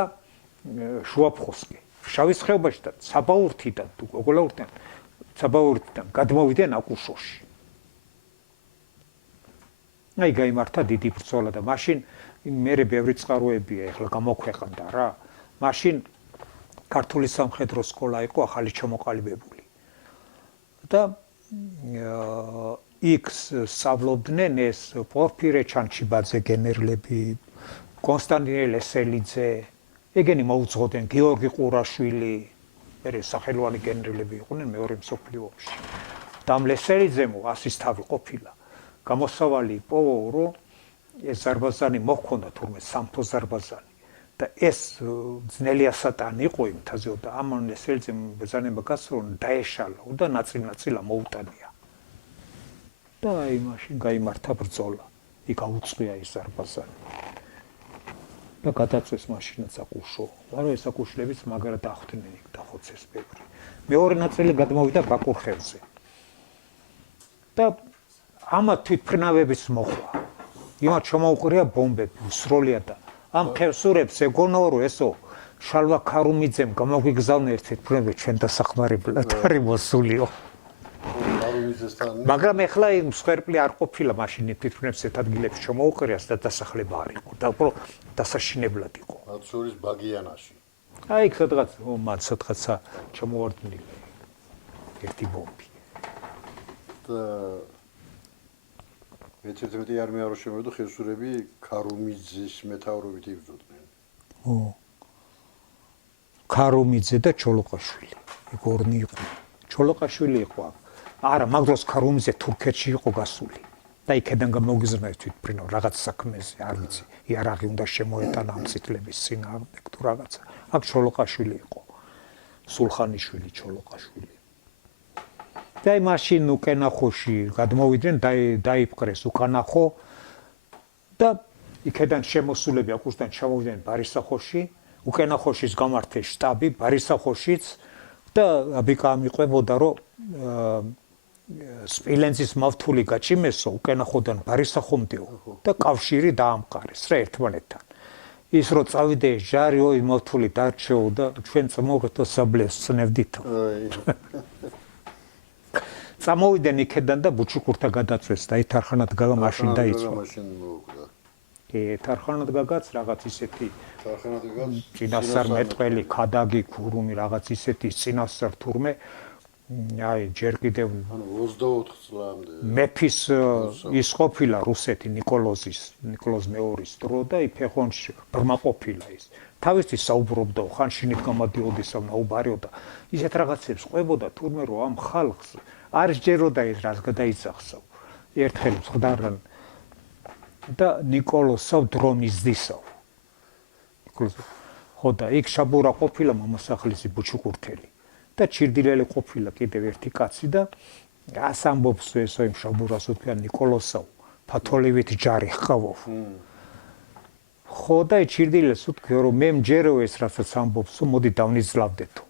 შუაფხოსკი. შავის ხეობაში და საბაურთიდან თუ გოგოლაურთიდან საბაურთიდან გადმოვიდნენ აკუშოში. აი გაიმართა დიდი ბრძოლა და მაშინ მერე ბევრი წყაროებია ეხლა გამოქვეყნდა რა. მაშინ ქართული სამხედრო სკოლა იყო ახალი ჩამოყალიბებული. და იქ სწავლობდნენ ეს პორფირე ჩანჩიბაძე გენერლები, კონსტანტინე ლესელიძე, ეგენი მოუძღოდნენ გიორგი ყურაშვილი, მერე სახელოვანი გენერლები იყვნენ მეორე მსოფლიო ომში. და ამ ლესელიძემ ასის თავი ყოფილა. გამოსავალი იყო, რომ ეს ზარბაზანი მოჰქონდა თურმე სამთო ზარბაზანი და ეს ძნელი ასატანი იყო იმთაზე და ამან ლესელიძემ ბრძანება გასცა რომ დაეშალა და ნაწილ-ნაწილ მოუტანია. და აი მაშინ გაიმართა ბრძოლა. იქ აუწყვია ეს ზარბაზანი. და გადაწეს მაშინაც აკუშო. მაგრამ ეს აკუშლებიც მაგრად დახვდნენ იქ დახოცეს ბევრი. მეორე ნაწილი გადმოვიდა ბაკურ ხევზე. და ამა თვითფრინავებიც მოხდა. იმათ შემოუყრია ბომბები, უსროლია და ამ ხევსურებს ეგონო რომ ესო შალვა ქარუმიძემ გამოგვიგზავნა ერთ თვითფრინავები ჩვენ დასახმარებლად არის მოსულიო. მაგრამ ეხლა იმ მსხვერპლი არ ყოფილა მაშინ თვითფრინავს ერთ ადგილებში შემოუყრიას და დასახლება არ იყო და უფრო დასაშინებლად იყო. მათ შორის ბაგიანაში. აი იქ სადღაც მათ სადღაცა ჩამოვარდნილი ერთი ბომბი. და მე-11 არმია რო შემოვიდა ხევსურები ქარუმიძის მეთაურობით იბრძოდნენ. ო. ქარუმიძე და ჩოლოყაშვილი. იქ ორნი იყვნენ. ჩოლოყაშვილი იყო. არა, მაგ დროს ქარუმიძე თურქეთში იყო გასული. და იქედან გამოგიზრდა თვითფრინავ რაღაც საქმეზე, არ ვიცი, იარაღი უნდა შემოეტანა ამ წითლების წინააღმდეგ თუ რაღაცა. აქ ჩოლოყაშვილი იყო. სულხანიშვილი ჩოლოყაშვილი. და აი მაშინ უკენახოში გადმოვიდნენ, დაიპყრეს უკანახო და იქედან შემოსულები აკუშთან ჩამოვიდნენ ბარისახოში, უკენახოშიც გამართეს შტაბი ბარისახოშიც და აბიკა ამიყვებოდა რომ სპილენძის მავთული გაჭიმესო უკენახოდან ბარისახომდეო და კავშირი დაამყარეს რა ერთმანეთთან. ის რო წავიდე ჟარი ой მავთული დარჩეო და ჩვენ წმოღეთო საბლეს წნევდითო. წამოვიდნენ იქედან და ბუჩუკურთა გადაწვეს და ითარხანად გაგა მაშინ დაიწყო. თარხანად გაგაც რაღაც ისეთი წინასწარმეტყველი, ქადაგი, ქურუმი რაღაც ისეთი წინასწარ თურმე აი ჯერ კიდევ 24 წლამდე მეფის ის ყოფილა რუსეთი ნიკოლოზ მეორის დრო და ფეხონში ბრმა ყოფილა ის. თავისთვის საუბრობდა, ხან შინით გამოდიოდისა ნაუბარიოდა. ისეთ რაღაცებს ყვებოდა თურმე რომ ამ ხალხს არ სჯეროდა ეს რაც გადაიცახსო. ერთხელ მწყდარან და ნიკოლოზსავ დრო მისდისავ. ხო და იქ შაბურა ყოფილა მამასახლისი ბუჩუკურთელი. და ჩირდილელი ყოფილა კიდევ ერთი კაცი და ას ამბობს ესო იმ შაბურას უთქვია ნიკოლოსავ ფათოლივით ჯარი ხავო. ხო და ჩირდილელს უთქვია რომ მე მჯერო ეს რასაც ამბობს მოდი დავნიზლავდეთო.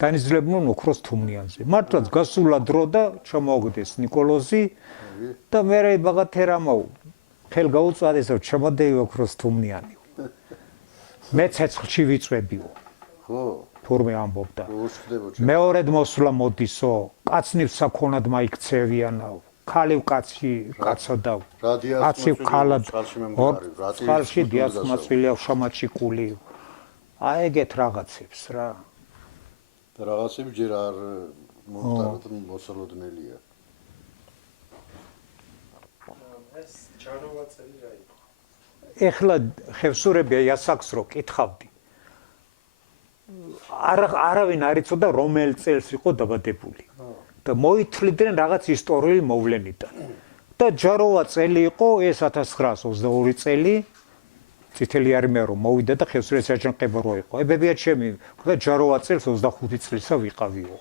დავნიზლებდნენ ოქროს თუმნიანზე. მართლაც გასულა დრო და ჩამოაგდეს ნიკოლოზი და მერე ბაღათერამაუ ხელ გაუწვადეს რომ ჩამოდეი ოქროს თუმნიანი. მე ცეცხლში ვიწვებიო. ხო თურმე ამბობდა. მეორედ მოსვლა მოდისო, კაცნივ საქონად მაიქცევიანაო. ქალივ კაცი კაცოდავ. კაცი ქალად წყალში დიასმაწვილია შამაჩიკული. აი ეგეთ რაღაცებს რა. და რაღაცები ჯერ არ მომხდაროთ მოსალოდნელია. ეს ჩაროვაცელი რა იყო? ეხლა ხევსურები ასაკს რო კითხავდი. არავინ არ იცოდა რომელ წელს იყო დაბადებული. და მოითვლიდნენ რაღაც ისტორიული მოვლენიდან. და ჯაროვა წელი იყო ეს 1922 წელი წითელი არმია რომ მოვიდა და ხევსურეთის აჯანყება რო იყო. ბებია ჩემი, და ჯაროვა წელს 25 წლისა ვიყავიო.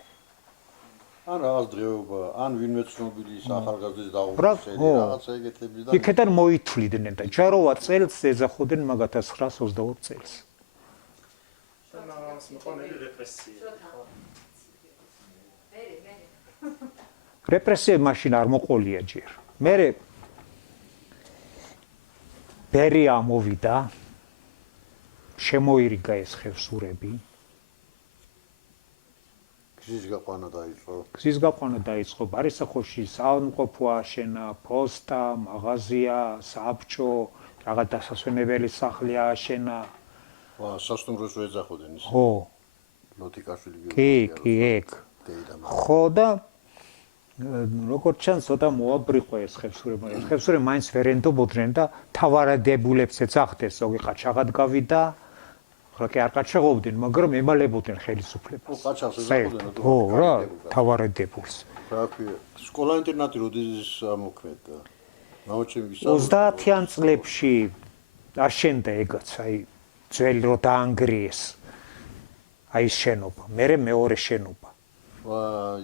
ან რაღაც დღეობა, ან ვინმე ცნობილი ახალგაზრდის რა, დაუბრუნებელი ხო. რაღაცა ეგეთები და იქიდან მოითვლიდნენ და ჯაროვა წელს ეძახოდნენ მაგ 1922 წელს. ამას მოყოლები რეპრესია. რეპრესია მაშინ არ მოყოლია ჯერ. მერე ბერია მოვიდა, შემოირიგა ეს ხევსურები. გზის გაყვანა დაიწყო. გზის გაყვანა დაიწყო, ბარისახოში საავადმყოფო ააშენა, პოსტა, მაღაზია, საბჭო, რაღაც დასასვენებელი სახლი ააშენა. სასტუმროს ეძახოდნენ ის. ხო, ლოტიკაშვილი კი, ეგ. ხო და როგორც ჩანს, ცოტა მოაბრიყო ეს ხევსურები. ეს ხევსურები მაინც ვერ ენდობოდნენ და თავარადებულებს ეძახდეს, ზოგი ყაჩაღად გავიდა. ხო, კი არ ყაჩაღობდნენ, მაგრამ ემალებოდნენ ხელისუფლებას. ყაჩაღს ეძახოდნენ. ხო, რა, თავარადებულს. რა ქვია, სკოლა-ინტერნატი როდის ამოქმედა? მამაჩემი 30-იან წლებში აშენდა ეგაც, აი, ძველი რო დაანგრიეს. აი ეს შენობა, მერე მეორე შენობა.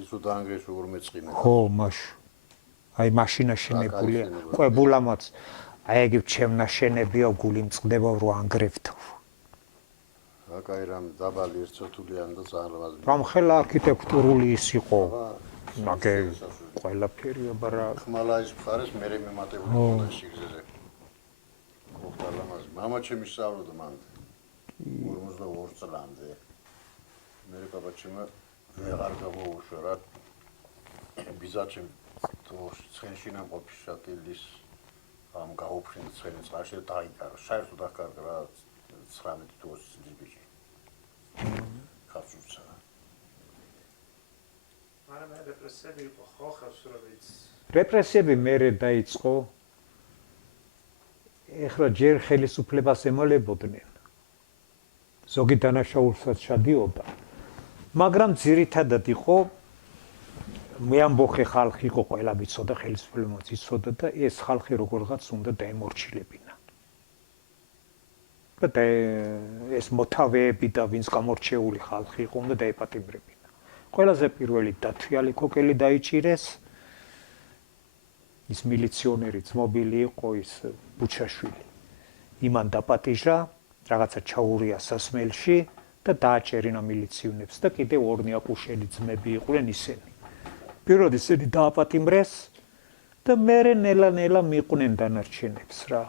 ისო დაანგრიეს როგორ მეწყინა. ხო, აი მაშინა შენებულია. ყვებულამაც აი ეგ ჩემნაშენებიო გული მწყდება რო ანგრევთო. აკაი რამ დაბალი ერთსართულიანი და ზარლაზი. რამხელა არქიტექტურული ის იყო. მაგე ყველაფერი აბარა ხმალაის მხარეს მერე მემატებული ხოდა შიგზეზე. ხოხტალამაზი. მამაჩემი სწავლობდა მან 52 წლამდე. მერე პაპაჩემი ვეღარ გამოუშვა რა. ბიზაჩემ თუ ცხენშინა ყოფის შატილის ამ გაუფრინდა ცხენის წყალში და დაიკარა. საერთოდ აკარგა რა 19 თუ 20 წლის ბიჭი. ხაცუცა. მაგრამ რეპრესიები იყო ხო ხევსურებიც. რეპრესიები მერე დაიწყო. ეხლა ჯერ ხელისუფლებას ემალებოდნენ. ზოგი დანაშაულსაც ჩადიოდა. მაგრამ ძირითადად იყო მეამბოხე ხალხი იყო, ყველა მიცოდა ხელისუფლებაც იცოდა და ეს ხალხი როგორღაც უნდა დაემორჩილებინა. და ეს მოთავეები და ვინც გამორჩეული ხალხი იყო, უნდა დაეპატიმრებინა. ყველაზე პირველი დათვიალი კოკელი დაიჭირეს. ის მილიციონერი ძმობილი იყო ის ბუჩაშვილი. იმან დაპატიჟა, რაღაცა ჩაურია სასმელში და დააჭერინა მილიციონებს და კიდევ ორნი აკუშელი ძმები იყვნენ ისინი. პირველად ისინი დააპატიმრეს და მერე ნელა-ნელა მიყვნენ დანარჩენებს რა.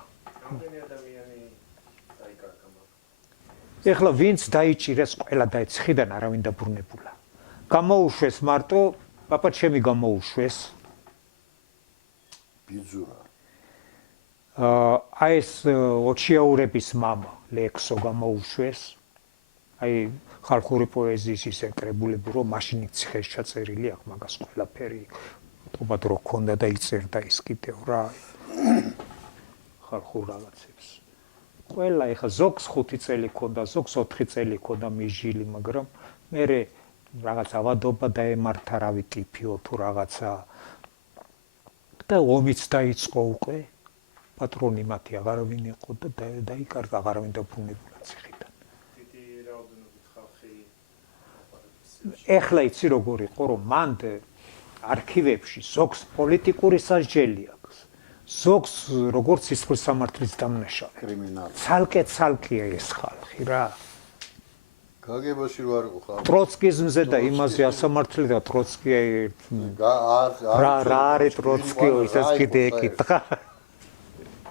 რამდენი ადამიანი დაიკარგა მაგ. ეხლა ვინც დაიჭირეს, ყველა დაეცხრიდან არავინ დაბრუნებულა. გამოუშვეს მარტო პაპაჩემი გამოუშვეს. ბიძურა. აი ეს ოჩიაურების მამა ლექსო გამოუშვეს. აი ხალხური პოეზიის ის ეკრებულები რომ მაშინ ციხეს ჩაწერილი აქვს მაგას ყველაფერი. თუმცა რო ქონდა და იწერდა ის კიდევ რა. ხალხურ რაღაცებს. ყველა ეხა ზოგს 5 წელი ქონდა, ზოგს 4 წელი ქონდა მიჟილი, მაგრამ მე რაღაც ავადობა დაემართა რავი ტიფიო თუ რაღაცა და ომიც დაიწყო უკვე. პატრონი მათი აღარავინ იყო და დაიკარგა აღარავინ დაბრუნებულა ციხიდან. დიდი რაოდენობით ხალხი ეხლა იცი როგორ იყო რომ მან არქივებში ზოგს პოლიტიკური სასჯელი აქვს. ზოგს როგორც სისხლის სამართლის დამნაშავე. კრიმინალი. ცალკე ეს ხალხი რა. გაგებაში რო არ იყო ხალხი. ტროცკიზმზე და იმაზე ასამართლე და ტროცკი რა არის ტროცკიო ისაც კიდე ეკითხა.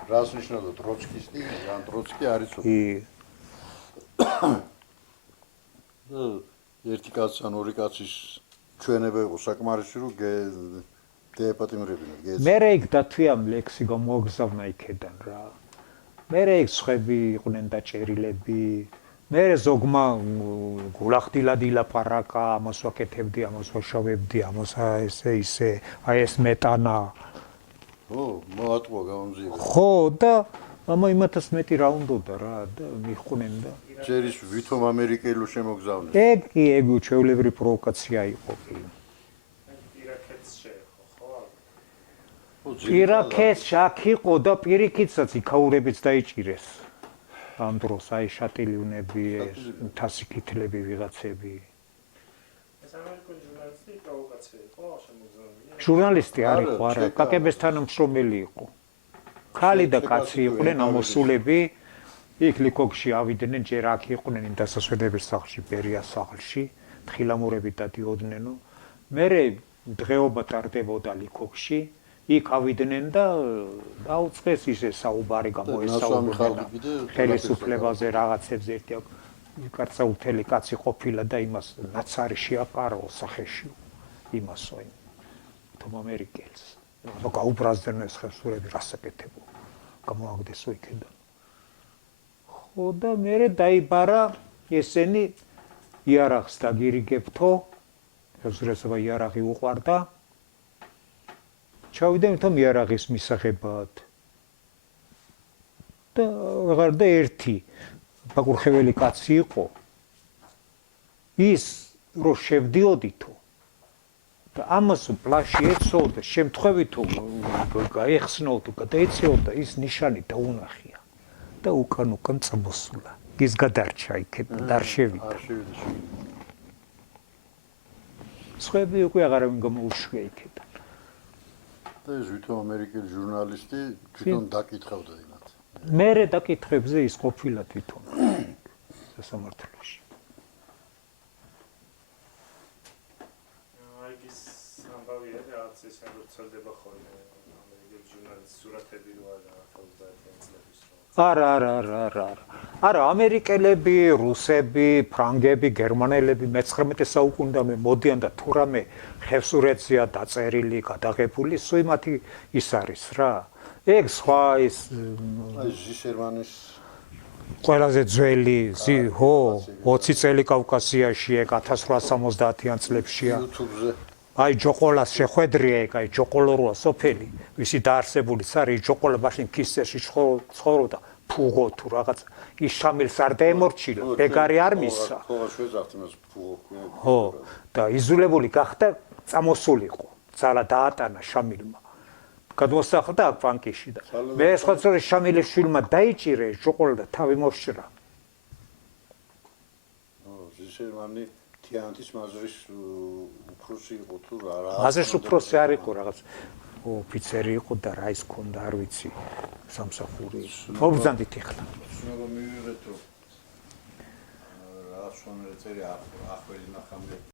რას ნიშნავდა ტროცკისტი? ან ტროცკი არის ო. ერთი კაცი ან ორი კაცის ჩვენება იყო საკმარისი რომ დაეპატიმრებინათ. მე იქ დათვიამ ლექსი გამოგზავნა იქედან რა. მე იქ სხვები იყვნენ დაჭერილები. მე ზოგმა გულახდილად ილაპარაკა, ამას ვაკეთებდი, ამას ვაშავებდი, ამას ესე, აი ეს მეტანა. ო, მოატყვა გამომძიება. ხო და ამა იმათაც მეტი რა უნდოდა რა და მიხვნენ და ჯერის ვითომ ამერიკელო შემოგზავნეს. ეგ ჩვეულებრივი პროვოკაცია იყო კი. ირაკეთს შეეხო ხო? ირაკეთს აქ იყო და პირიქითაც იქაურებიც დაიჭირეს. ამ დროს აი შატილიონები, ეს თასიკითლები ვიღაცები. ეს ამერიკული ჟურნალისტი პროვოკაცია იყო შემოგზავნილი. ჟურნალისტი არ იყო, არა, კაკების თანამშრომელი იყო. ქალი და კაცი იყვნენ ამოსულები. იქ ლიკოგში ავიდნენ, ჯერ აქ იყვნენ იმ დასასვენების სახლში, ბერიას სახლში, თხილამურებით დადიოდნენ. მერე დღეობა ტარდებოდა ლიკოგში. იქ ავიდნენ და დაუწყეს ისე საუბარი გამოესაუბრნენ ხელისუფლებაზე რაღაცებზე ერთი კარწაუთელი კაცი ყოფილა და იმას ნაცარი შეაყარო სახეში იმასო თომ ამერიკელს და გაუბრაზდნენ ეს ხელსურები რასაკეთებო გამოაგდესო იქიდან ხო და მერე დაიბარა ესენი იარაღს დაგირიგებთო ხელსურესობა იარაღი უყვარდა ჩავიდნენ თომ იარაღის მისაღებად და აღარ და ერთი ბაკურხეველი კაცი იყო ის რო შევდიოდითო და ამას პლაში ეცოდა შემთხვევითო გაიხსნოდა გადაეცეოდა ის ნიშანი დაუნახია და უკან წამოსულა ის გადარჩა იქ და არ შევიდა სხვები უკვე აღარ გამოუშვია იქიდან და ეს ვითომ ამერიკელი ჟურნალისტი თვითონ დაკითხავდა იმათ. მერე დაკითხებზე ის ყოფილა თვითონ სასამართლოში. აი ეს ამბავია რაც ეს როცა ხოლმე ამერიკელი ჟურნალისტის სურათები რო არა 90-იან წლების რო. არა, ამერიკელები, რუსები, ფრანგები, გერმანელები მე-19 საუკუნიდან მოდიან და თურამე ხევსურეთზეა დაწერილი, გადაღებული, სულ მათი ის არის რა. ეგ სხვა ის ჟიშერმანის ყველაზე ძველი, ხო, 20 წელი კავკასიაში, ეგ 1870-იან წლებშია. YouTube-ზე აი ჯოყოლას შეხვედრია ეგ, აი ჯოყოლოროა სოფელი, ვისი დაარსებულიც არის, ჯოყოლა მაშინ ქისწერში ცხოვრობდა, ფუღო თუ რაღაც ის შამილს არ დაემორჩილა, ბეგარი არ მისცა. ხო, და იზოლებული გახდა, წამოსულიყო, ძალა დაატანა შამილმა. გადმოსახლდა აქ ბანკიში და მე სხვა შამილის შვილმა დაიჭირე ჯოყოლა და თავი მოსჭრა. ჟიშერმანი თიანეთის მაზრის უფროსი იყო თუ რა? მაზრის უფროსი არ იყო რაღაც ოფიცერი იყო და რა ის ქონდა არ ვიცი სამსახური. მობრძანდით ეხლა. ცნობა მივიღეთ რომ რა სვანერწერი ახველი ნახამი